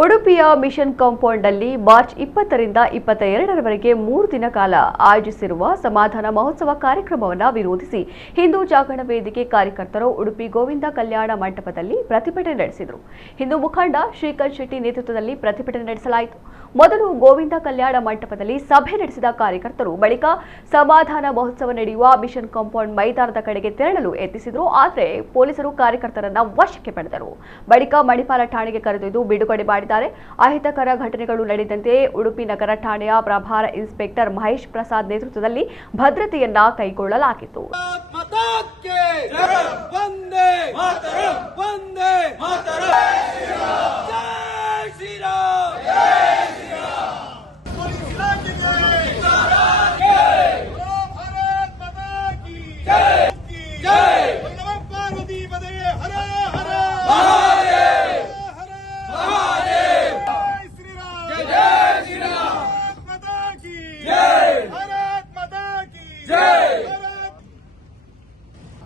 ಉಡುಪಿಯ mission ಕಾಂಪೌಂಡ್ನಲ್ಲಿ March 20ರಿಂದ 22ರವರೆಗೆ 3 ದಿನ ಕಾಲ ಆಯೋಜಿಸಿರುವ ಸಮಾಧಾನ ಮಹೋತ್ಸವ ಕಾರ್ಯಕ್ರಮವನ್ನು ವಿರೋಧಿಸಿ ಹಿಂದೂ ಜಾಗರಣ ವೇದಿಕೆ ಕಾರ್ಯಕರ್ತರು ಉಡುಪಿ ಗೋವಿಂದ ಕಲ್ಯಾಣ ಮಂಟಪದಲ್ಲಿ ಪ್ರತಿಭಟನೆ ನಡೆಸಿದರು. ಹಿಂದೂ ಮುಖಂಡ ಶ್ರೀಕಾಂತ್ ಶೆಟ್ಟಿ ನೇತೃತ್ವದಲ್ಲಿ ಪ್ರತಿಭಟನೆ ನಡೆಸಲಾಯಿತು. ಮೊದಲು ಗೋವಿಂದ ಕಲ್ಯಾಣ ಮಂಟಪದಲ್ಲಿ ಸಭೆ ನಡೆಸಿದ ಕಾರ್ಯಕರ್ತರು ಬಳಿಕ ಸಮಾಧಾನ ಮಹೋತ್ಸವ ನಡೆಯುವ ಮಿಷನ್ ಕಾಂಪೌಂಡ್ ಮೈದಾನದ ಕಡೆಗೆ ತೆರಳಲು ಯತ್ನಿಸಿದರು. ಆದರೆ ಪೊಲೀಸರು ಕಾರ್ಯಕರ್ತರನ್ನ ವಶಕ್ಕೆ ಪಡೆದರು. ಬಳಿಕ ಮಣಿಪಾಲ ಠಾಣೆಗೆ ಕರೆದೊಯ್ದು ಬಿಡುಗಡೆ ಮಾಡಿದ್ದಾರೆ. ಅಹಿತಕರ ಘಟನೆಗಳು ನಡೆದಂತೆ ಉಡುಪಿ ನಗರ ಠಾಣೆಯ ಪ್ರಭಾರ ಇನ್ಸ್ಪೆಕ್ಟರ್ ಮಹೇಶ್ ಪ್ರಸಾದ್ ನೇತೃತ್ವದಲ್ಲಿ ಭದ್ರತೆಯನ್ನ ಕೈಗೊಳ್ಳಲಾಗಿತ್ತು.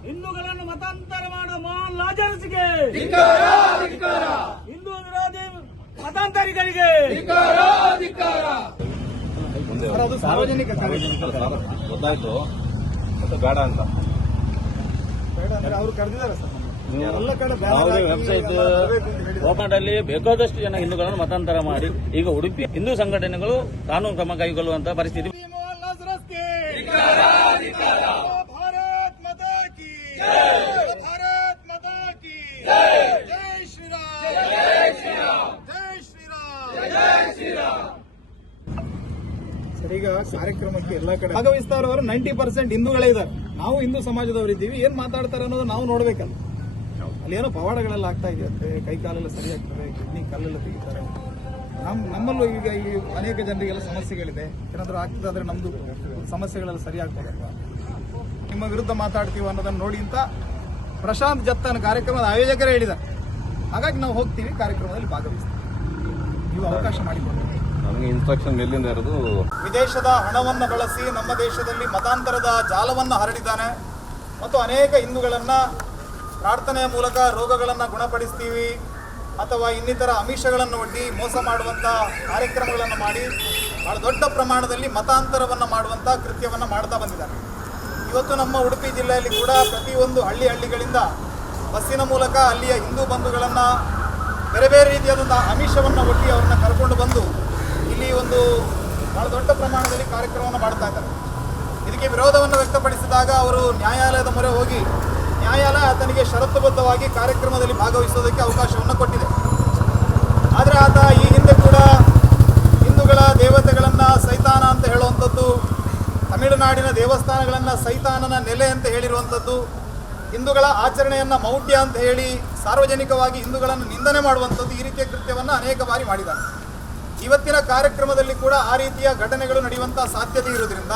ಹಿಂದೂಗಳನ್ನು ಮತಾಂತರ ಮಾಡುವ ಮೋಹನ್ ಲಾಜರ್ಸ್ಗೆ, ಹಿಂದೂ ವಿರೋಧಿ ಮತಾಂತರಿಗಳಿಗೆ ಅದು ಸಾರ್ವಜನಿಕ ಗೊತ್ತಾಯ್ತು ಮತ್ತೆ ಬೇಡ ಅಂತ ಅವರು ಕರೆದಿದ್ದಾರೆ ಸರ್. ಎಲ್ಲ ಕಡೆ ವೆಬ್ಸೈಟ್ ಓಪನ್ ಅಲ್ಲಿ ಬೇಕಾದಷ್ಟು ಜನ ಹಿಂದೂಗಳನ್ನು ಮತಾಂತರ ಮಾಡಿ ಈಗ ಉಡುಪಿ ಹಿಂದೂ ಸಂಘಟನೆಗಳು ಕಾನೂನು ಕ್ರಮ ಕೈಗೊಳ್ಳುವಂತ ಪರಿಸ್ಥಿತಿ. ಸರ್, ಈಗ ಕಾರ್ಯಕ್ರಮಕ್ಕೆ ಎಲ್ಲ ಕಡೆ ಭಾಗವಹಿಸ್ತಾ ಇರೋರು 90% ಹಿಂದೂಗಳೇ ಇದ್ದಾರೆ. ನಾವು ಹಿಂದೂ ಸಮಾಜದವರು ಇದ್ದೀವಿ. ಏನ್ ಮಾತಾಡ್ತಾರೆ ಅನ್ನೋದು ನಾವು ನೋಡ್ಬೇಕಲ್ಲ. ಅಲ್ಲಿ ಏನೋ ಪವಾಡಗಳೆಲ್ಲ ಆಗ್ತಾ ಇದೆಯಂತೆ, ಕೈ ಕಾಲೆಲ್ಲ ಸರಿ ಆಗ್ತದೆ, ಕಿಡ್ನಿ ಕಾಲೆಲ್ಲ ತೆಗಿತಾರೆ. ನಮ್ಮಲ್ಲೂ ಈಗ ಈ ಅನೇಕ ಜನರಿಗೆಲ್ಲ ಸಮಸ್ಯೆಗಳಿದೆ. ಏನಾದರೂ ಆಗ್ತದಾದ್ರೆ ನಮ್ದು ಸಮಸ್ಯೆಗಳೆಲ್ಲ ಸರಿ ಆಗ್ತದಲ್ವಾ? ನಿಮ್ಮ ವಿರುದ್ಧ ಮಾತಾಡ್ತೀವಿ ಅನ್ನೋದನ್ನ ನೋಡಿ ಅಂತ ಪ್ರಶಾಂತ್ ಜತ್ತನ್ ಕಾರ್ಯಕ್ರಮದ ಆಯೋಜಕರೇ ಹೇಳಿದ್ದಾರೆ. ಹಾಗಾಗಿ ನಾವು ಹೋಗ್ತೀವಿ, ಕಾರ್ಯಕ್ರಮದಲ್ಲಿ ಭಾಗವಹಿಸ್ತೀವಿ. ನೀವು ಅವಕಾಶ ಮಾಡಿಕೊಡಿ. ನಮಗೆ ಇನ್ಸ್ಟ್ರಕ್ಷನ್ ಎಲ್ಲಿಂದ ಇರೋದು? ವಿದೇಶದ ಹಣವನ್ನು ಬಳಸಿ ನಮ್ಮ ದೇಶದಲ್ಲಿ ಮತಾಂತರದ ಜಾಲವನ್ನು ಹರಡಿದ್ದಾನೆ ಮತ್ತು ಅನೇಕ ಹಿಂದೂಗಳನ್ನ ಪ್ರಾರ್ಥನೆಯ ಮೂಲಕ ರೋಗಗಳನ್ನು ಗುಣಪಡಿಸ್ತೀವಿ ಅಥವಾ ಇನ್ನಿತರ ಆಮಿಷಗಳನ್ನು ಒಡ್ಡಿ ಮೋಸ ಮಾಡುವಂಥ ಕಾರ್ಯಕ್ರಮಗಳನ್ನು ಮಾಡಿ ಬಹಳ ದೊಡ್ಡ ಪ್ರಮಾಣದಲ್ಲಿ ಮತಾಂತರವನ್ನು ಮಾಡುವಂಥ ಕೃತ್ಯವನ್ನು ಮಾಡ್ತಾ ಬಂದಿದ್ದಾರೆ. ಇವತ್ತು ನಮ್ಮ ಉಡುಪಿ ಜಿಲ್ಲೆಯಲ್ಲಿ ಕೂಡ ಪ್ರತಿಯೊಂದು ಹಳ್ಳಿಗಳಿಂದ ಬಸ್ಸಿನ ಮೂಲಕ ಅಲ್ಲಿಯ ಹಿಂದೂ ಬಂಧುಗಳನ್ನು ಬೇರೆ ಬೇರೆ ರೀತಿಯಾದಂಥ ಆಮಿಷವನ್ನು ಒಡ್ಡಿ ಅವ್ರನ್ನ ಕರ್ಕೊಂಡು ಬಂದು ಇಲ್ಲಿ ಒಂದು ಬಹಳ ದೊಡ್ಡ ಪ್ರಮಾಣದಲ್ಲಿ ಕಾರ್ಯಕ್ರಮವನ್ನು ಮಾಡ್ತಾ ಇದ್ದಾರೆ. ಇದಕ್ಕೆ ವಿರೋಧವನ್ನು ವ್ಯಕ್ತಪಡಿಸಿದಾಗ ಅವರು ನ್ಯಾಯಾಲಯದ ಮೊರೆ ಹೋಗಿ ನ್ಯಾಯಾಲಯ ಆತನಿಗೆ ಷರತ್ತುಬದ್ಧವಾಗಿ ಕಾರ್ಯಕ್ರಮದಲ್ಲಿ ಭಾಗವಹಿಸೋದಕ್ಕೆ ಅವಕಾಶವನ್ನು ಕೊಟ್ಟಿದೆ. ಆದರೆ ಆತ ಈ ಹಿಂದೆ ಕೂಡ ಹಿಂದೂಗಳ ದೇವತೆಗಳನ್ನು ಸೈತಾನ ಅಂತ ಹೇಳುವಂಥದ್ದು, ತಮಿಳುನಾಡಿನ ದೇವಸ್ಥಾನಗಳನ್ನು ಸೈತಾನನ ನೆಲೆ ಅಂತ ಹೇಳಿರುವಂಥದ್ದು, ಹಿಂದೂಗಳ ಆಚರಣೆಯನ್ನು ಮೌಢ್ಯ ಅಂತ ಹೇಳಿ ಸಾರ್ವಜನಿಕವಾಗಿ ಹಿಂದೂಗಳನ್ನು ನಿಂದನೆ ಮಾಡುವಂಥದ್ದು, ಈ ರೀತಿಯ ಕೃತ್ಯವನ್ನು ಅನೇಕ ಬಾರಿ ಮಾಡಿದ್ದಾರೆ. ಇವತ್ತಿನ ಕಾರ್ಯಕ್ರಮದಲ್ಲಿ ಕೂಡ ಆ ರೀತಿಯ ಘಟನೆಗಳು ನಡೆಯುವಂಥ ಸಾಧ್ಯತೆ ಇರೋದ್ರಿಂದ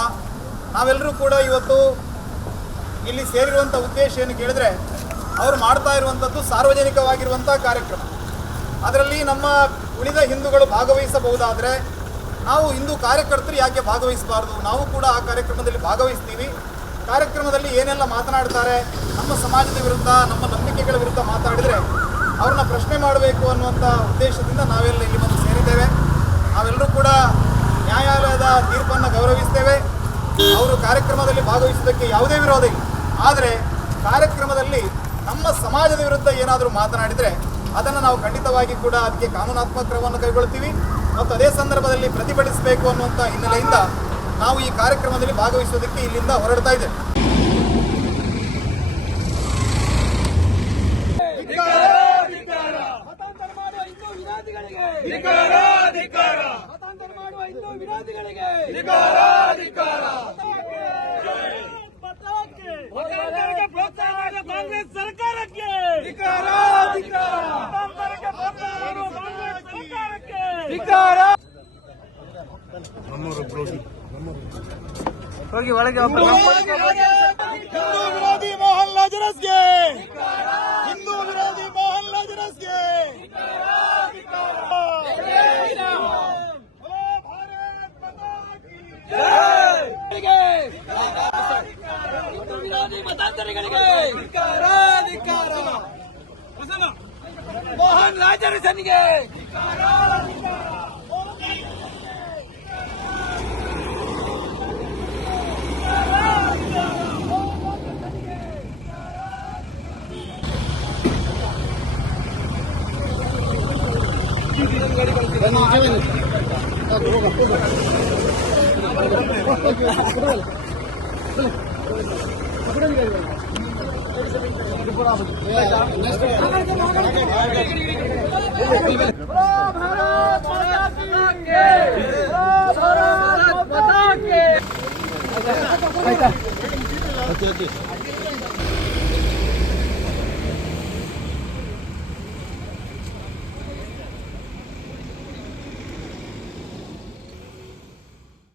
ನಾವೆಲ್ಲರೂ ಕೂಡ ಇವತ್ತು ಇಲ್ಲಿ ಸೇರಿರುವಂಥ ಉದ್ದೇಶ ಏನು ಕೇಳಿದ್ರೆ, ಅವರು ಮಾಡ್ತಾ ಇರುವಂಥದ್ದು ಸಾರ್ವಜನಿಕವಾಗಿರುವಂಥ ಕಾರ್ಯಕ್ರಮ. ಅದರಲ್ಲಿ ನಮ್ಮ ಉಳಿದ ಹಿಂದೂಗಳು ಭಾಗವಹಿಸಬಹುದಾದರೆ ನಾವು ಹಿಂದೂ ಕಾರ್ಯಕರ್ತರು ಯಾಕೆ ಭಾಗವಹಿಸಬಾರ್ದು? ನಾವು ಕೂಡ ಆ ಕಾರ್ಯಕ್ರಮದಲ್ಲಿ ಭಾಗವಹಿಸ್ತೀವಿ. ಕಾರ್ಯಕ್ರಮದಲ್ಲಿ ಏನೆಲ್ಲ ಮಾತನಾಡ್ತಾರೆ, ನಮ್ಮ ಸಮಾಜದ ವಿರುದ್ಧ, ನಮ್ಮ ನಂಬಿಕೆಗಳ ವಿರುದ್ಧ ಮಾತಾಡಿದರೆ ಅವ್ರನ್ನ ಪ್ರಶ್ನೆ ಮಾಡಬೇಕು ಅನ್ನುವಂಥ ಉದ್ದೇಶದಿಂದ ನಾವೆಲ್ಲ ಇಲ್ಲಿ ಬಂದು ಸೇರಿದ್ದೇವೆ. ನಾವೆಲ್ಲರೂ ಕೂಡ ನ್ಯಾಯಾಲಯದ ತೀರ್ಪನ್ನು ಗೌರವಿಸ್ತೇವೆ. ಅವರು ಕಾರ್ಯಕ್ರಮದಲ್ಲಿ ಭಾಗವಹಿಸೋದಕ್ಕೆ ಯಾವುದೇ ವಿರೋಧ ಇಲ್ಲ. ಆದರೆ ಕಾರ್ಯಕ್ರಮದಲ್ಲಿ ನಮ್ಮ ಸಮಾಜದ ವಿರುದ್ಧ ಏನಾದರೂ ಮಾತನಾಡಿದರೆ ಅದನ್ನು ನಾವು ಖಂಡಿತವಾಗಿ ಕೂಡ ಅದಕ್ಕೆ ಕಾನೂನಾತ್ಮಕ ಕ್ರಮವನ್ನು ಕೈಗೊಳ್ತೀವಿ ಮತ್ತು ಅದೇ ಸಂದರ್ಭದಲ್ಲಿ ಪ್ರತಿಭಟಿಸಬೇಕು ಅನ್ನುವಂಥ ಹಿನ್ನೆಲೆಯಿಂದ ನಾವು ಈ ಕಾರ್ಯಕ್ರಮದಲ್ಲಿ ಭಾಗವಹಿಸೋದಕ್ಕೆ ಇಲ್ಲಿಂದ ಹೊರಡ್ತಾ ಇದ್ದೇವೆ. ಕಾಂಗ್ರೆಸ್ ಸರ್ಕಾರಕ್ಕೆ ಹೋಗಿ ಒಳಗೆ ಹಿಂದೂ ವಿರೋಧಿ ಮೋಹನ್ ಲಾಜರಸ್ಗೆ, ಹಿಂದೂ ವಿರೋಧಿ ಮೋಹನ್ ಲಾಜರಸ್ಗೆ ಮೋಹನ್ ಲಾಜರಸನಿಗೆ ಆಯ್ತಾ